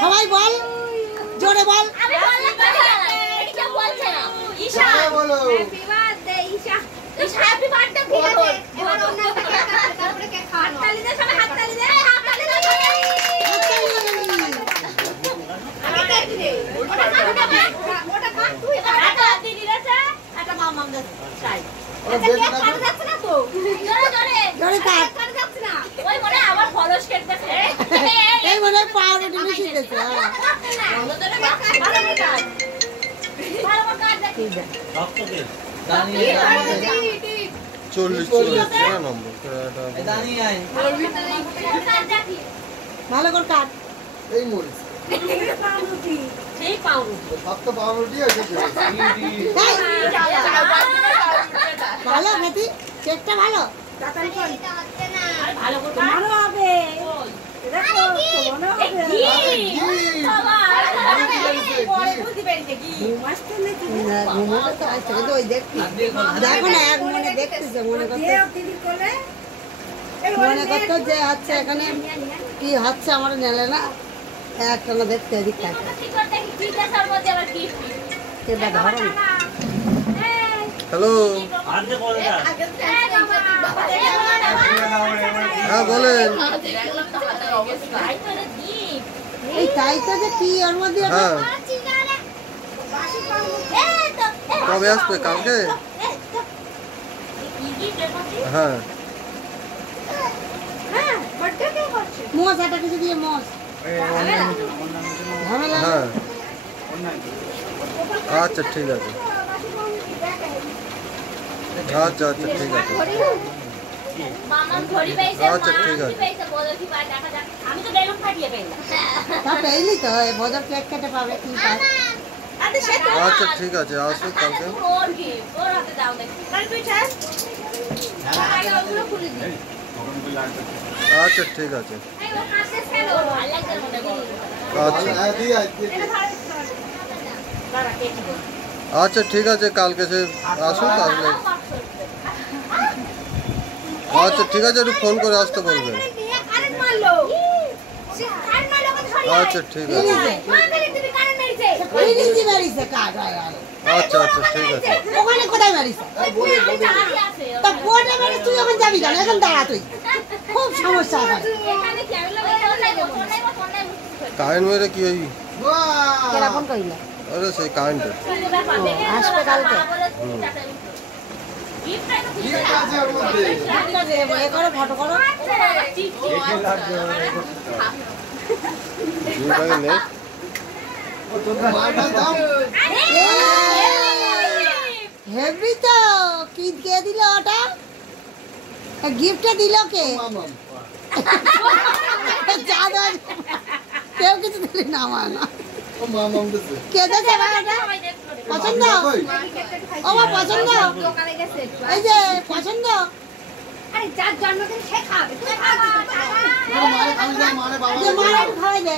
সবাই বল, জোরে বল। ভালো করে কাট। এই মরিচ ভালো মেথি, কেকটা ভালো। ভালো হবে। দেখো না, এক মনে দেখতেছে, মনে করতো যে হচ্ছে এখানে কি হচ্ছে আমার নেলে না, একটা না দেখতে এদিক হ্যালো, হ্যাঁ বলেন। এই তাই তো যে কি ওর মধ্যে। হ্যাঁ, কবে আসবে? কালকে? হ্যাঁ, মোষ একটা কিছু দিয়ে মোষ। হ্যাঁ, আচ্ছা ঠিক আছে, আচ্ছা আচ্ছা ঠিক আছে, আচ্ছা ঠিক আছে। পেলি তো বদর কেক কেটে পাবে কি পাবে। আচ্ছা ঠিক আছে, আসুক কালকে। আচ্ছা ঠিক আছে, আচ্ছা ঠিক আছে, কালকে সে আসুক, আসলে আচ্ছা ঠিক আছে, একটু ফোন করে আসতে বলবেন। আচ্ছা ঠিক আছে, আচ্ছা আচ্ছা ঠিক আছে। ওখানে কোথায় মারিস? তা কোথায় মারিস তুই? এখন যাবি কেন? এখন দাঁড়া তুই, খুব সমস্যা। কারেন্ট মেরে কি ওই কেরাপন কইলা? আরে সেই কারেন্টের আসবে কালকে। ফটো করো। হেভি তো। কি কে দিল ওটা? গিফটটা দিল কে? কেউ কিছু দিলি না আমার না। কে দেছে পছন্দ? আমার পছন্দ, এই যে পছন্দ। যার জন্মদিন সে খাবে, খাওয়াই দে।